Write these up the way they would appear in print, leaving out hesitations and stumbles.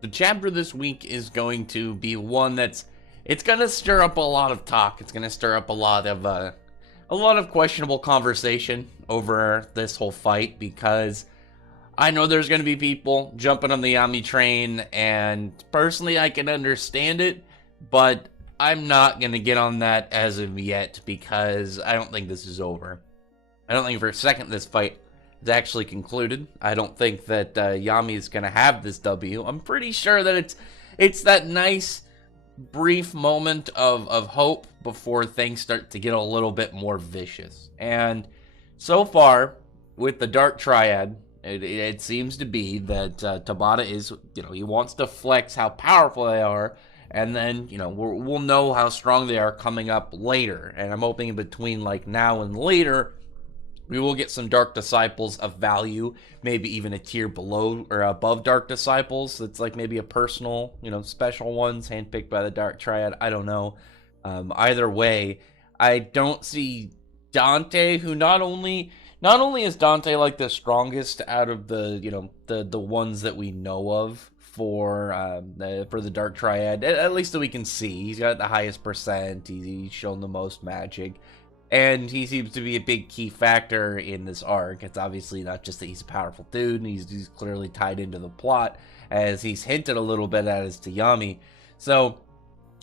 The chapter this week is going to be one it's going to stir up a lot of talk. It's going to stir up a lot of questionable conversation over this whole fight, because I know there's going to be people jumping on the Yami train, and personally I can understand it, but I'm not going to get on that as of yet, because I don't think this is over. I don't think for a second this fight is actually concluded. I don't think that Yami is going to have this W. I'm pretty sure that it's that nice brief moment of hope before things start to get a little bit more vicious. And so far, with the Dark Triad, it seems to be that Tabata is, he wants to flex how powerful they are, and then, we'll know how strong they are coming up later. And I'm hoping in between, like, now and later, we will get some Dark Disciples of value, maybe even a tier below or above Dark Disciples. That's like maybe a personal, special ones handpicked by the Dark Triad. I don't know. Either way, I don't see Dante, who not only is Dante like the strongest out of the ones that we know of for the Dark Triad, at least that we can see. He's got the highest percent. He's shown the most magic. And he seems to be a big key factor in this arc. It's obviously not just that he's a powerful dude, and he's clearly tied into the plot, as he's hinted a little bit at as to Yami. So,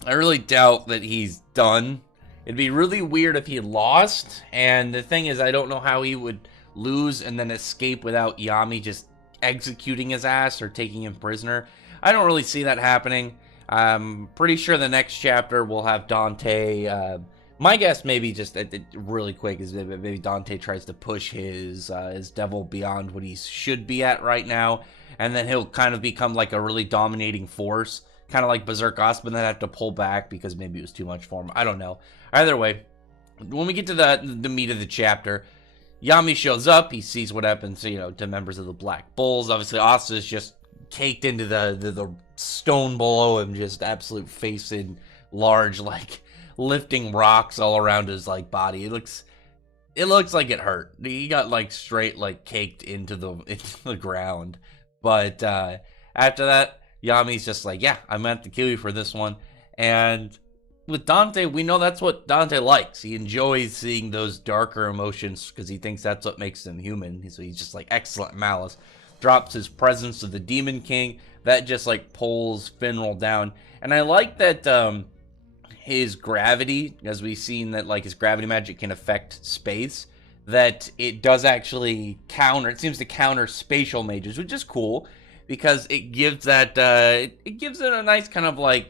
I really doubt that he's done. It'd be really weird if he lost, and the thing is, I don't know how he would lose and then escape without Yami just executing his ass or taking him prisoner. I don't really see that happening. I'm pretty sure the next chapter will have Dante... my guess, maybe just really quick, is maybe Dante tries to push his devil beyond what he should be at right now, and then he'll kind of become like a really dominating force, kind of like Berserk Osman, then have to pull back because maybe it was too much for him. I don't know. Either way, when we get to the meat of the chapter, Yami shows up. He sees what happens, to members of the Black Bulls. Obviously, Asa is just caked into the stone below him, just absolute face in large, like, lifting rocks all around his body. It looks like it hurt. He got straight caked into the ground. But after that, Yami's just like, yeah, I'm gonna have to kill you for this one. And with Dante, we know that's what Dante likes. He enjoys seeing those darker emotions because he thinks that's what makes him human. So he's just excellent malice. Drops his presence to the Demon King. That just pulls Finral down. And I like that his gravity, as we've seen that his gravity magic can affect space, that it does actually it seems to counter spatial mages, which is cool, because it gives that it gives it a nice kind of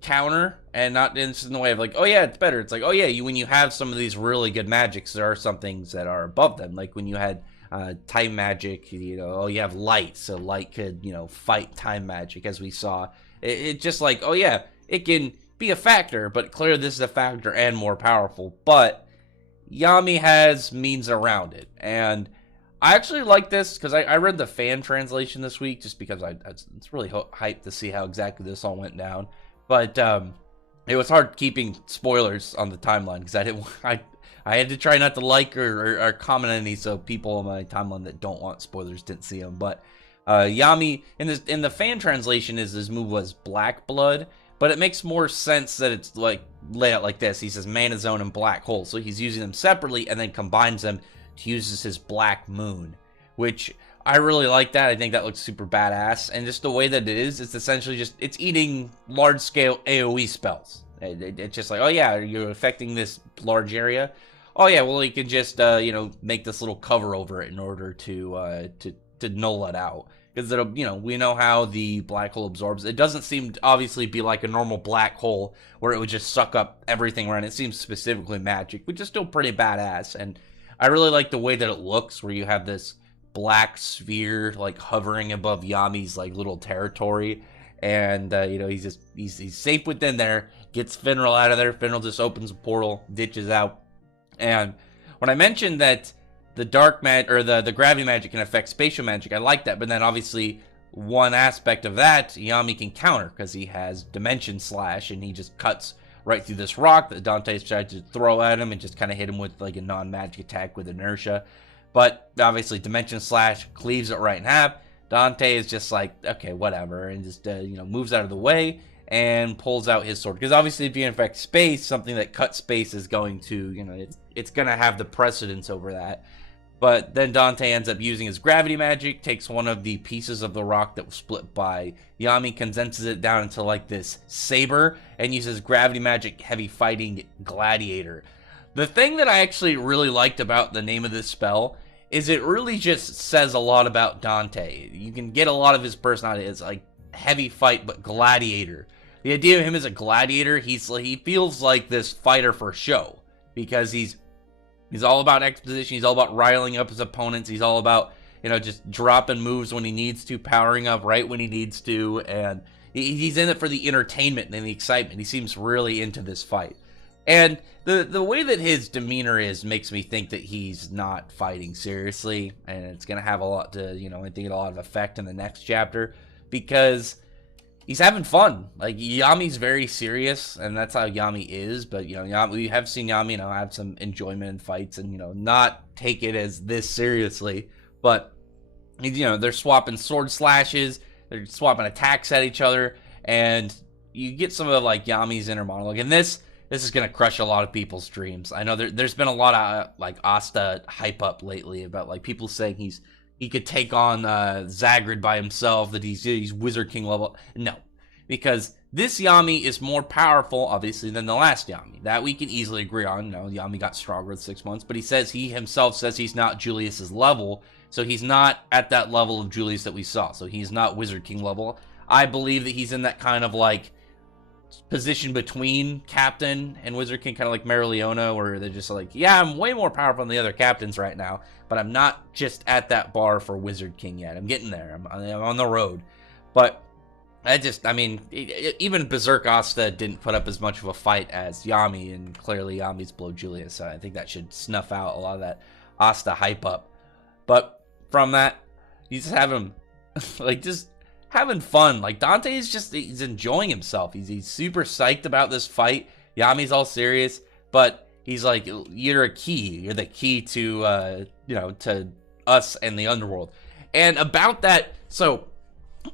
counter, and not in the way of oh yeah, it's better. It's oh yeah, when you have some of these really good magics, there are some things that are above them, like when you had time magic, you have light, so light could fight time magic, as we saw. It just oh yeah, it can be a factor, but clearly this is a factor and more powerful. But Yami has means around it, and I actually like this because I read the fan translation this week, just because it's really hyped to see how exactly this all went down. But it was hard keeping spoilers on the timeline because I had to try not to or comment any, so people on my timeline that don't want spoilers didn't see them. But Yami in the fan translation, his move was Black Blood. But it makes more sense that it's laid out like this. He says Mana Zone and Black Hole. So he's using them separately and then combines them to use his Black Moon, which I really like that. I think that looks super badass. And just the way that it is, it's essentially it's eating large scale AoE spells. It's just oh yeah, you're affecting this large area. Oh yeah, well you can just make this little cover over it in order to null it out. Because we know how the black hole absorbs. It doesn't seem to obviously be like a normal black hole where it would just suck up everything around. It seems specifically magic, which is still pretty badass. And I really like the way that it looks, where you have this black sphere hovering above Yami's little territory, and he's safe within there. Gets Finral out of there. Finral just opens a portal, ditches out. And when I mentioned that the dark or the gravity magic can affect spatial magic, I like that. But then obviously one aspect of that Yami can counter, because he has Dimension Slash, and he just cuts right through this rock that Dante's tried to throw at him and just kind of hit him with a non-magic attack with inertia. But obviously Dimension Slash cleaves it right in half. Dante is just like, okay, whatever, and just moves out of the way and pulls out his sword, because obviously if you infect space, something that cuts space is going to, it's going to have the precedence over that. But then Dante ends up using his gravity magic, takes one of the pieces of the rock that was split by Yami, condenses it down into like this saber, and uses gravity magic heavy fighting gladiator. The thing that I actually really liked about the name of this spell is it really just says a lot about Dante. You can get a lot of his personality. It's like heavy fight, but gladiator. The idea of him as a gladiator, he feels like this fighter for show, because he's all about exposition. He's all about riling up his opponents. He's all about, just dropping moves when he needs to, powering up right when he needs to. And he's in it for the entertainment and the excitement. He seems really into this fight. And the way that his demeanor is makes me think that he's not fighting seriously. And it's going to have a lot to, I think a lot of effect in the next chapter, because he's having fun. Like, Yami's very serious, and that's how Yami is. But, Yami, we have seen Yami, have some enjoyment in fights and, not take it as this seriously. But, they're swapping sword slashes, they're swapping attacks at each other, and you get some of, like, Yami's inner monologue. And this is going to crush a lot of people's dreams. I know there's been a lot of, like, Asta hype up lately about, like, people saying he could take on Zagrid by himself, that he's Wizard King level. No, because this Yami is more powerful, obviously, than the last Yami. That we can easily agree on. Yami got stronger with 6 months, but he himself says he's not Julius's level, so he's not at that level of Julius that we saw. So he's not Wizard King level. I believe that he's in that kind of like position between Captain and Wizard King, kind of like Marileona, where they're just like, yeah, I'm way more powerful than the other captains right now, but I'm not just at that bar for Wizard King yet. I'm getting there. I'm on the road. But even Berserk Asta didn't put up as much of a fight as Yami, and clearly Yami's below Julius, so I think that should snuff out a lot of that Asta hype up. But from that, you just have him just having fun. Like, Dante is he's enjoying himself. He's super psyched about this fight. Yami's all serious, but he's like, you're a key. You're the key to, to us and the underworld. And about that, so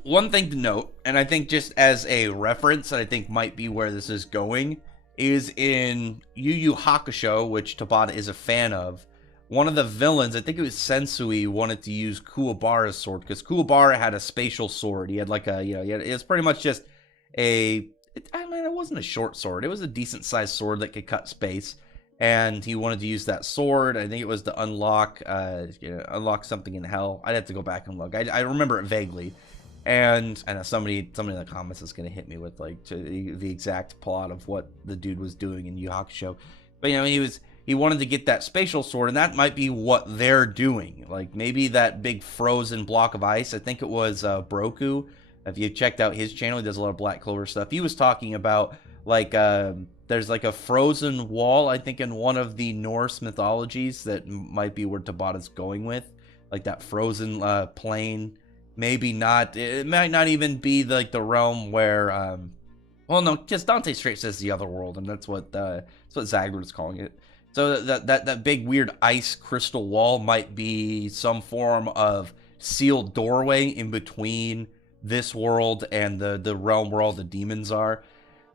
one thing to note, and I think just as a reference, I think might be where this is going, is in Yu Yu Hakusho, which Tabata is a fan of. One of the villains, I think it was Sensui, wanted to use Kuwabara's sword, because Kuwabara had a spatial sword. He had like it was pretty much just it wasn't a short sword. It was a decent sized sword that could cut space, and he wanted to use that sword. I think it was to unlock something in hell. I'd have to go back and look. I remember it vaguely. And I know somebody in the comments is going to hit me with like the exact plot of what the dude was doing in Yu Yu Hakusho. But he wanted to get that spatial sword, and that might be what they're doing. Like, maybe that big frozen block of ice. I think it was Broku. If you checked out his channel, he does a lot of Black Clover stuff. He was talking about like there's like a frozen wall, I think, in one of the Norse mythologies that might be where Tabata's going with, like that frozen plain. Maybe not. It might not even be like the realm where well, no, because Dante straight says the other world, and that's what Zagrid is calling it. So that big weird ice crystal wall might be some form of sealed doorway in between this world and the realm where all the demons are.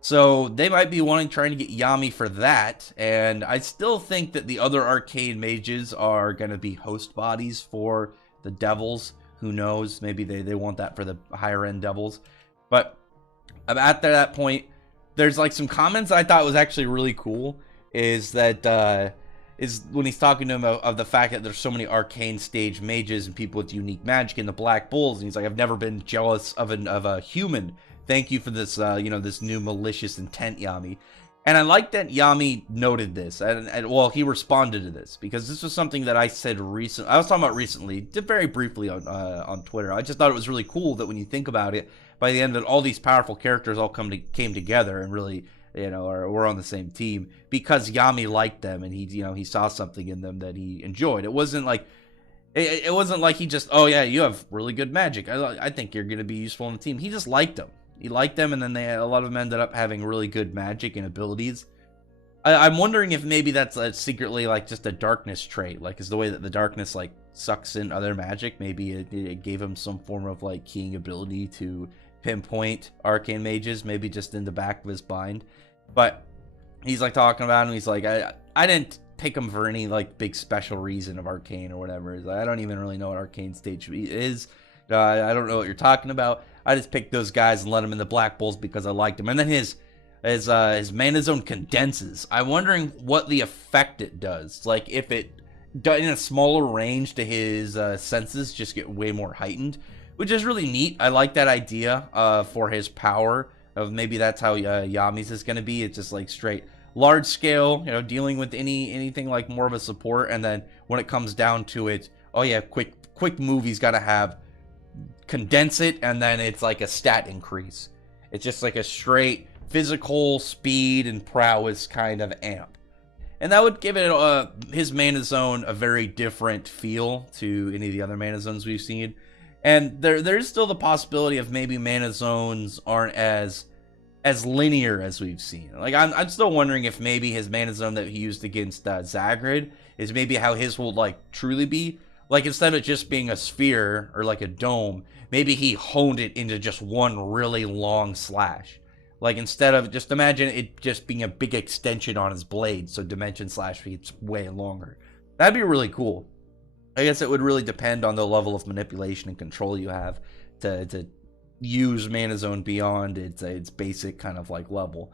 So they might be trying to get Yami for that, and I still think that the other arcane mages are going to be host bodies for the devils. Who knows? Maybe they want that for the higher end devils. But at that point, there's like some comments I thought was actually really cool. Is that is when he's talking to him of the fact that there's so many arcane stage mages and people with unique magic in the Black Bulls, and he's like, I've never been jealous of a human. Thank you for this this new malicious intent, Yami. And I like that Yami noted this, and well, he responded to this, because this was something that I said recently. I was talking about recently, very briefly on Twitter. I just thought it was really cool that when you think about it, by the end of it, all these powerful characters all came together and really, were on the same team because Yami liked them, and he saw something in them that he enjoyed. It wasn't like it wasn't like he just, oh yeah, you have really good magic. I think you're gonna be useful on the team. He just liked them. He liked them, and then a lot of them ended up having really good magic and abilities. I'm wondering if maybe that's secretly like just a darkness trait, like is the way that the darkness like sucks in other magic. Maybe it gave him some form of like keying ability to pinpoint arcane mages, maybe just in the back of his mind. But he's like talking about him. He's like, I didn't pick him for any like big special reason of arcane or whatever. He's like, I don't even really know what arcane stage is. I don't know what you're talking about. I just picked those guys and let them in the Black Bulls because I liked them. And then his mana zone condenses. I'm wondering what the effect it does. Like if it in a smaller range to his senses just get way more heightened, which is really neat. I like that idea for his power. Of maybe that's how Yami's is going to be. It's just like straight large scale, you know, dealing with anything like more of a support. And then when it comes down to it, oh yeah, quick move he's got to have, condense it, and then it's like a stat increase. It's just like a straight physical speed and prowess kind of amp. And that would give it his mana zone a very different feel to any of the other mana zones we've seen. And there's still the possibility of maybe mana zones aren't as linear as we've seen. Like I'm still wondering if maybe his mana zone that he used against Zagrid is maybe how his will like truly be. Like instead of just being a sphere or like a dome, maybe he honed it into just one really long slash. Like instead of, just imagine it just being a big extension on his blade, so dimension slash gets way longer. That'd be really cool. I guess it would really depend on the level of manipulation and control you have to use mana zone beyond its basic kind of like level.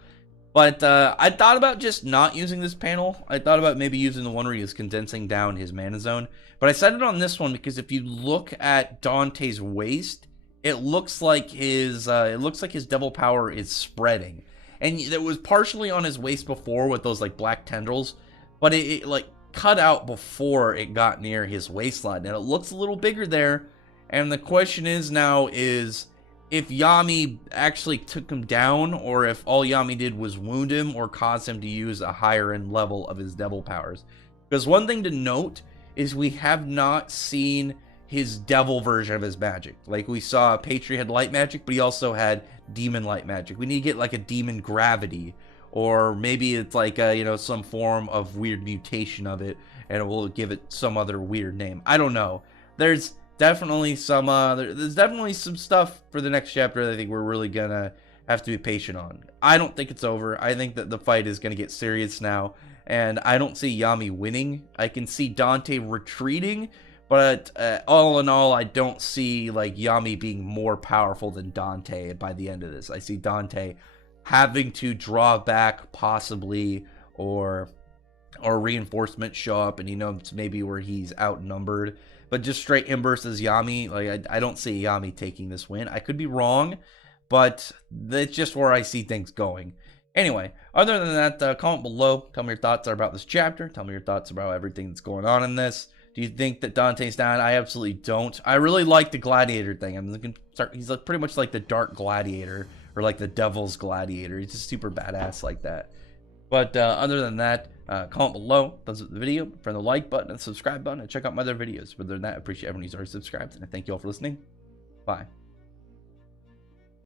But I thought about just not using this panel. I thought about maybe using the one where he was condensing down his mana zone. But I set it on this one because if you look at Dante's waist, it looks like his devil power is spreading. And it was partially on his waist before with those like black tendrils, but it like cut out before it got near his waistline, and it looks a little bigger there. And the question is now is if Yami actually took him down, or if all Yami did was wound him or cause him to use a higher end level of his devil powers. Because one thing to note is we have not seen his devil version of his magic. Like we saw Patriot had light magic, but he also had demon light magic. We need to get like a demon gravity, or maybe it's like a, you know, some form of weird mutation of it, and it will give it some other weird name. I don't know. There's definitely some there's definitely some stuff for the next chapter that I think we're really gonna have to be patient on. I don't think it's over. I think that the fight is gonna get serious now, and I don't see Yami winning. I can see Dante retreating, but all in all, I don't see like Yami being more powerful than Dante by the end of this. I see Dante having to draw back possibly, or reinforcements show up, and it's maybe where he's outnumbered. But just straight him versus Yami, like I don't see Yami taking this win. I could be wrong, but that's just where I see things going. Anyway, other than that, comment below. Tell me your thoughts about this chapter. Tell me your thoughts about everything that's going on in this. Do you think that Dante's down? I absolutely don't. I really like the gladiator thing. He's like pretty much like the dark gladiator, or like the devil's gladiator. He's just super badass like that. But other than that, comment below, thumbs up the video, press the like button and subscribe button, and check out my other videos. Other than that, I appreciate everyone who's already subscribed, and I thank you all for listening. Bye.